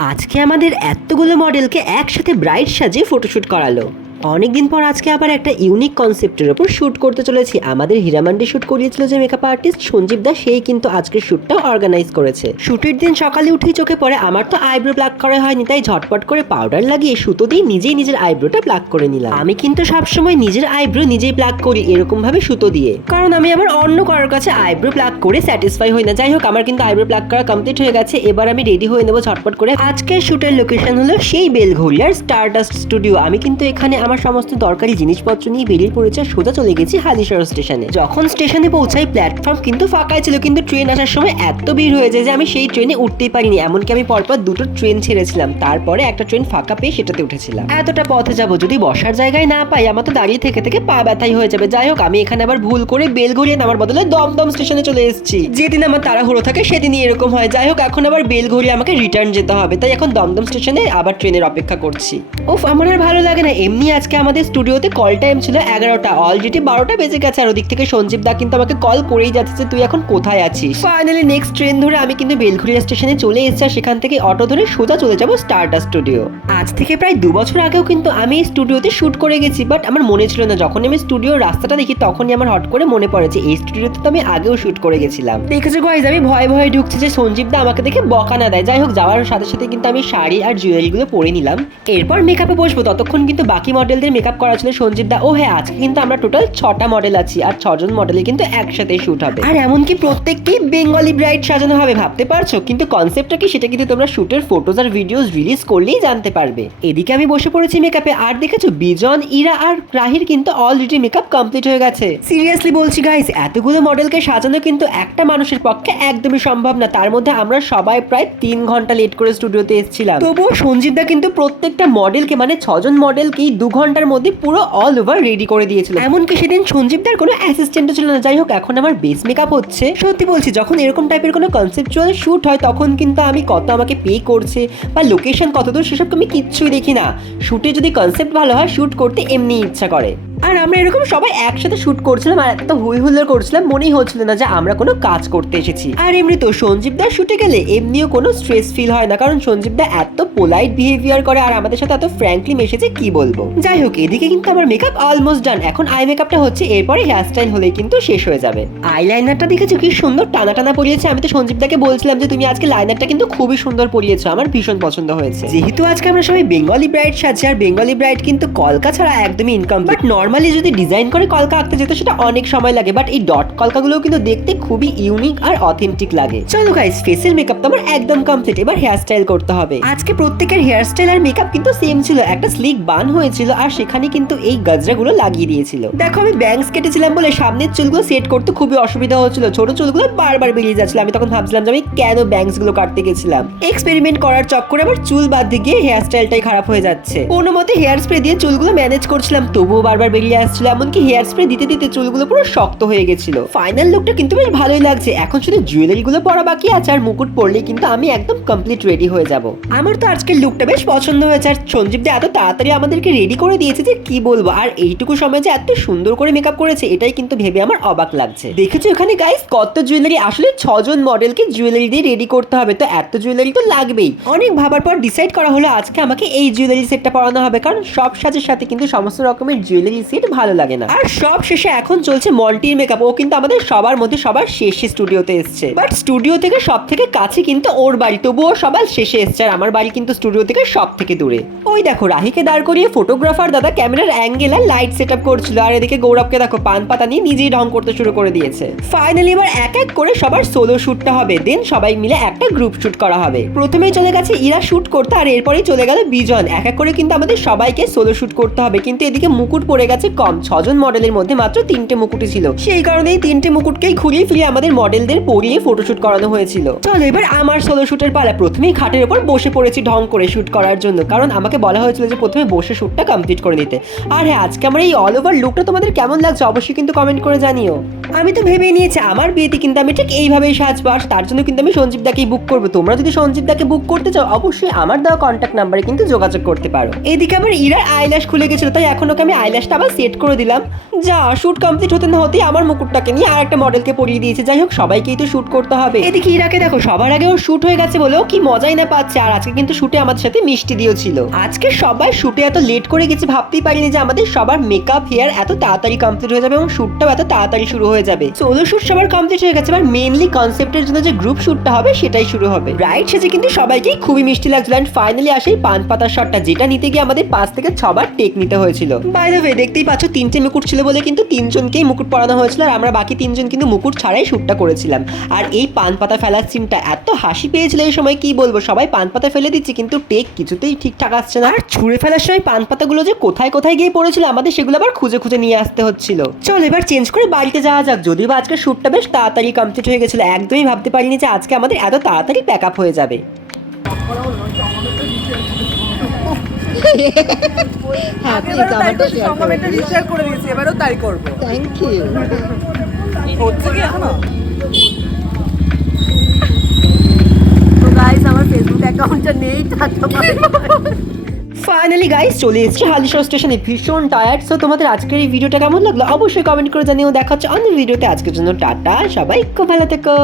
আজকে আমাদের এতগুলো মডেলকে একসাথে ব্রাইট সাজিয়ে ফটোশুট করালো। অনেকদিন পর আজকে আবার একটা ইউনিক কনসেপ্টের উপর শ্যুট করতে চলেছি। আমাদের হীরামান্ডি শ্যুট করিয়েছিল যে মেকআপ আর্টিস্ট সঞ্জীব দা, সেই কিন্তু আজকের শ্যুটটা অর্গানাইজ করেছে। শ্যুটের দিন সকালে উঠেই চোখে পড়ে আমার তো আইব্রো প্লাক করা হয়নি, তাই ঝটপট করে পাউডার লাগিয়ে সুতো দিয়ে নিজেই নিজের আইব্রোটা প্লাক করে নিলাম। আমি কিন্তু সবসময় নিজের আইব্রো নিজেই প্লাক করি এরকম ভাবে সুতো দিয়ে, কারণ আমি আবার অন্য কারোর কাছে আইব্রো প্লাক করে স্যাটিসফাই হই না। যাই হোক, আমার কিন্তু আইব্রো প্লাক করা কমপ্লিট হয়ে গেছে। এবার আমি রেডি হয়ে নেবো ঝটপট করে। আজকের শ্যুটের লোকেশন হলো সেই বেলঘরিয়ার স্টারডাস্ট স্টুডিও। আমি কিন্তু এখানে আমার সমস্ত দরকারি জিনিসপত্র নিয়ে বেরিয়ে পড়েছে, সোজা চলে গেছি হালিশহর স্টেশনে। যখন স্টেশনে পৌঁছাই প্ল্যাটফর্ম কিন্তু ফাঁকাই ছিল, কিন্তু ট্রেন আসার সময় এত ভিড় হয়ে যায় যে আমি সেই ট্রেনে উঠতেই পারিনি। এমনকি আমি পরপর দুটো ট্রেন ছেড়েছিলাম, তারপরে একটা ট্রেন ফাঁকা পেয়ে সেটাতে উঠেছিলাম। এতটা পথে যাব, যদি বসার জায়গায় না পাই আমার তো দাঁড়িয়ে থেকে থেকে পা ব্যথাই হয়ে যাবে। যাই হোক, আমি এখানে আবার ভুল করে বেলঘরিয়া নামার বদলে দমদম স্টেশনে চলে এসেছি। যেদিন আমার তাড়াহুড়ো থাকে সেদিনই এরকম হয়। যাই হোক, এখন আবার বেলঘরিয়া আমাকে রিটার্ন যেতে হবে, তাই এখন দমদম স্টেশনে আবার ট্রেনের অপেক্ষা করছি। ওফ, আমার আর ভালো লাগে না। এমনি আজকে আমাদের স্টুডিওতে কল টাইম ছিল 11টা, অলরেডি 12টা বেজে গেছে। আর ওদিক থেকে সঞ্জীব দা কিন্তু আমাকে কল করেই যাচ্ছে যে তুই এখন কোথায় আছিস। ফাইনালি নেক্সট ট্রেন ধরে আমি কিন্তু বেলঘরিয়া স্টেশনে চলে এসেছি, আর সেখান থেকে অটো ধরে সোজা চলে যাবো স্টারডাস্ট স্টুডিও। আজ থেকে প্রায় 2 বছর আগেও কিন্তু আমি এই স্টুডিওতে শুট করে গেছি, বাট আমার মনে ছিল না। যখন আমি স্টুডিওর রাস্তাটা দেখি তখনই আমার হট করে মনে পড়ে যে এই স্টুডিওতে তো আমি আগেও শুট করে গেছিলাম। দেখেছো গাইজ, আমি ভয়ে ভয়ে ঢুকছি যে সঞ্জীব দা আমাকে দেখে বকা না দেয়। যাই হোক, যাওয়ার সাথে সাথে কিন্তু আমি শাড়ি আর জুয়েলারিগুলো পরে নিলাম। এরপর মেকআপে বসবো। ততক্ষণ কিন্তু বাকি মডেলদের মেকআপ করা ছিল সঞ্জীব দা। ও হ্যাঁ, আজকে কিন্তু আমরা টোটাল 6টা মডেল আছি, আর 6জন মডেলে কিন্তু একসাথে শুট হবে। আর এমনকি প্রত্যেককেই বেঙ্গলি ব্রাইড সাজানো হবে। ভাবতে পারছো কিন্তু কনসেপ্টটা কি, সেটা কিন্তু তোমরা শুটের ফটোজ আর ভিডিওস রিলিজ করলেই জানতে পারবে। এদিকে আমি বসে পড়েছি মেকআপে। আর দেখেছো, বিজন, ইরা আর রাহির কিন্তু অলরেডি মেকআপ কমপ্লিট হয়ে গেছে। সিরিয়াসলি বলছি গাইস, এতগুলো মডেলকে সাজানো কিন্তু একটা মানুষের পক্ষে একদমই সম্ভব না। তার মধ্যে আমরা সবাই প্রায় 3 ঘন্টা লেট করে স্টুডিওতে এসেছিলাম। তবুও সঞ্জীব দা কিন্তু প্রত্যেকটা মডেলকে, মানে 6জন মডেলকেই 2 ঘন্টার মধ্যে পুরো অল ওভার রেডি করে দিয়েছিল। এমনকি সেদিন সঞ্জীবদার কোনো অ্যাসিস্ট্যান্টও ছিল না। যাই হোক, এখন আমার বেস মেকআপ হচ্ছে। সত্যি বলছি, যখন এরকম টাইপের কোনো কনসেপচুয়াল শুট হয় তখন কিন্তু আমি কত আমাকে পে করছে বা লোকেশন কত দূর সেসব আমি কিচ্ছুই দেখি না। শুটে যদি কনসেপ্ট ভালো হয়, শুট করতে এমনি ইচ্ছা করে। আর আমরা এরকম সবাই একসাথে শুট করছিলাম আর এত হুই হুল্লোড় করছিলাম, মনেই হচ্ছিল না যে আমরা কোনো কাজ করতে এসেছি। আর এমনি তো সঞ্জীব দা শুটে গেলে এমনিও কোনো স্ট্রেস ফিল হয় না, কারণ সঞ্জীব দা এত পোলাইট বিহেভিয়ার করে আর আমাদের সাথে এত ফ্র্যাঙ্কলি মেশেছে, কি বলবো। যাই হোক, এদিকে কিন্তু আমার মেকআপ অলমোস্ট ডান। এখন আই মেকআপটা হচ্ছে, এরপরে হেয়ার স্টাইল হলেই কিন্তু শেষ হয়ে যাবে। আইলাইনারটা দেখেছো কি সুন্দর টানা টানা পরিয়েছে। আমি তো সঞ্জীব দাকে বলছিলাম যে তুমি আজকে লাইনারটা কিন্তু খুবই সুন্দর পরিয়েছো, আমার ভীষণ পছন্দ হয়েছে। যেহেতু আজকে আমরা সবাই বেঙ্গলি ব্রাইড সাজছি, আর বেঙ্গলি ব্রাইড কিন্তু কলকা ছাড়া একদমই ইনকাম। বাট নর্মালি যদি ডিজাইন করে কলকা আঁকতে যেত সেটা অনেক সময় লাগে, বাট এই ডট কলকাগুলো কিন্তু দেখতে খুবই ইউনিক আর অথেন্টিক লাগে। চলো গাইস, ফেসের মেকআপ তো আমার একদম কমপ্লিট। এবার হেয়ার স্টাইল করতে হবে। আজকে প্রত্যেকের হেয়ার স্টাইল আর মেকআপ কিন্তু সেম ছিল। একটা স্লিক বান হয়েছিল আর সেখানে কিন্তু এই গজরাগুলো লাগিয়ে দিয়েছিল। দেখো, আমি ব্যাংকস কেটেছিলাম বলে সামনের চুলগুলো সেট করতে খুবই অসুবিধা হচ্ছিল। ছোট চুলগুলো বারবার বেরিয়ে যাচ্ছিল। আমি তখন ভাবছিলাম যে আমি কেন ব্যাংকস গুলো কাটতে গেছিলাম। এক্সপেরিমেন্ট করার চক্করে আবার চুল বাদ দিয়ে হেয়ার স্টাইলটাই খারাপ হয়ে যাচ্ছে। কোনো মতে হেয়ার স্প্রে দিয়ে চুলগুলো ম্যানেজ করছিলাম, তবুও বারবার বেরিয়ে আসছিল। এমনকি হেয়ার স্প্রে দিতে দিতে চুলগুলো পুরো শক্ত হয়ে গেছিল। ফাইনাল লুকটা কিন্তু বেশ ভালোই লাগছে। এখন শুধু জুয়েলারি গুলো পরা বাকি আছে, আর মুকুট পরলেই কিন্তু আমি একদম কমপ্লিট রেডি হয়ে যাব। আমার তো আজকের লুকটা বেশ পছন্দ হয়েছে। আর সঞ্জীব দা এত তাড়াতাড়ি আমাদেরকে রেডি করে দিয়েছে যে কি বলবো। আর এইটুকু সময় যে এত সুন্দর করে মেকআপ করেছে, এটাই কিন্তু ভেবে আমার অবাক লাগছে। দেখেছো এখানে গাইস কত জুয়েলারি। আসলে 6জন মডেলকে জুয়েলারি দিয়ে রেডি করতে হবে, তো এত জুয়েলারি তো লাগবেই। অনেক ভাবার পর ডিসাইড করা হলো আজকে আমাকে এই জুয়েলারি সেটটা পরানো হবে, কারণ সব সাজের সাথে কিন্তু সমস্ত রকমের জুয়েলারি সেট ভালো লাগে না। আর সব শেষে এখন চলছে মন্টির মেকআপ। ও কিন্তু আমাদের সবার মধ্যে সবার শেষে স্টুডিওতে এসছে, বাট স্টুডিও থেকে সব থেকে কাছে কিন্তু ওর বাড়ি, তবুও সবার শেষে এসছে। আর আমার বাড়ি কিন্তু স্টুডিও থেকে সব থেকে দূরে। ওই দেখো, রাহিকে দাঁড় করিয়ে ফটোগ্রাফার দাদা ক্যামেরার অ্যাঙ্গেল আর লাইট সেট আপ করছিল। আর এদিকে গৌরবকে দেখো পান পাতা নিয়ে নিজেই ঢং করতে শুরু করে দিয়েছে। ফাইনালি এবার এক এক করে সবার সোলো শুটটা হবে, দেন সবাই মিলে একটা গ্রুপ শুট করা হবে। প্রথমেই চলে গেছে ইরা শুট করতে, আর এরপরেই চলে গেল বিজন। এক এক করে কিন্তু আমাদের সবাইকে সোলো শুট করতে হবে। কিন্তু এদিকে মুকুট পড়ে গেছে কম, 6জন মডেলের মধ্যে মাত্র 3টে মুকুটই ছিল। সেই কারণে এই 3টে মুকুটকেই ঘুরিয়ে ফিরিয়ে আমাদের মডেলদের পরিয়ে ফটোশুট করানো হয়েছিল। চলো এবার আমার সোলো শুটের পালা। প্রথমেই খাটের উপর বসে পড়েছি ঢং করে শুট করার জন্য, কারণ আমাকে বলা হয়েছিল যে প্রথমে বসে শুটটা কমপ্লিট করে নিতে। আর হ্যাঁ, আজকে আমার এই অল ওভার লুকটা তোমাদের কেমন লাগছে অবশ্যই কিন্তু কমেন্ট করে জানিও। আমি তো ভেবে নিয়েছি আমার বিয়েতে কিন্তু আমি ঠিক এইভাবেই সাজবো, আর তার জন্য কিন্তু আমি সঞ্জীব দাকেই বুক করবো। তোমরা যদি সঞ্জীব দাকে বুক করতে চাও অবশ্যই আমার দেওয়া কন্ট্যাক্ট নাম্বারে কিন্তু যোগাযোগ করতে পারো। এদিকে আমার ইরার আইল্যাশ খুলে গেছিল, তাই এখন ওকে আমি আইল্যাশটা আবার সেট করে দিলাম। যা শুট কমপ্লিট হতে না হতেই আমার মুকুটটাকে নিয়ে আর একটা মডেলকে পরিয়ে দিয়েছে। যাই হোক, সবাইকেই তো শুট করতে হবে। এদিকে ইরাকে দেখো, সবার আগে ওর শুট হয়ে গেছে বলেও কি মজাই না পাচ্ছে। আর আজকে কিন্তু শুটে আমাদের সাথে মিষ্টি দিয়েছিল। আজকে সবাই শুটে এত লেট করে গেছে, ভাবতেই পারিনি যে আমাদের সবার মেকআপ হেয়ার এত তাড়াতাড়ি কমপ্লিট হয়ে যাবে এবং শুটটাও এত তাড়াতাড়ি শুরু হয়ে যাবে। সোলো শুট সবার কমপ্লিট হয়ে গেছে, এবার মেইনলি কনসেপ্টের জন্য যে গ্রুপ শুটটা হবে সেটাই শুরু হবে। ব্রাইড সেজে কিন্তু সবাইকেই খুবই মিষ্টি লাগছিল। অ্যান্ড ফাইনালি আসে পান পাতার শটটা, যেটা নিতে গিয়ে আমাদের 5 থেকে 6 বার টেক নিতে হয়েছিল। বাই দ্য ওয়ে, দেখতেই পাচ্ছ 3টে মুকুট ছিল বলে কিন্তু 3জনকেই মুকুট পরানো হয়েছিল, আর আমরা বাকি 3জন কিন্তু মুকুট ছাড়াই শুটটা করেছিলাম। আর এই পান পাতা ফেলার সিনটা এত হাসি পেয়েছিল এই সময়, কি বলবো, সবাই পান পাতা ফেলে দিচ্ছে কিন্তু টেক কিছুতেই ঠিকঠাক আসছে না। আর ছুঁড়ে ফেলার সময় পান পাতাগুলো যে কোথায় কোথায় গিয়ে পড়েছিল, আমাদের সেগুলো আবার খুঁজে খুঁজে নিয়ে আসতে হচ্ছিল। চল এবার চেঞ্জ করে বাড়িতে যাওয়া যাক। যদিও বা আজকে শুটটা বেশ তাড়াতাড়ি কমপ্লিট হয়ে গেছিল, একদমই ভাবতে পারিনি যে আজকে আমাদের এত তাড়াতাড়ি প্যাক আপ হয়ে যাবে। হ্যাঁ, প্লিজ আমারটা শেয়ার করে দিয়েছি, এবারেও তাই করব। Thank you. হচ্ছে কি এখনো? তো গাইস, আমার ফেসবুক অ্যাকাউন্টটা নেই, টাটা বাই। ফাইনালি গাইস চলে এসেছি হালিশহর স্টেশনে, ভীষণ টায়ার্ড। সো তোমাদের আজকের এই ভিডিওটা কেমন লাগলো অবশ্যই কমেন্ট করে জানিও। দেখা হচ্ছে অন্য ভিডিওতে। আজকের জন্য টাটা, সবাই খুব ভালো থেকো।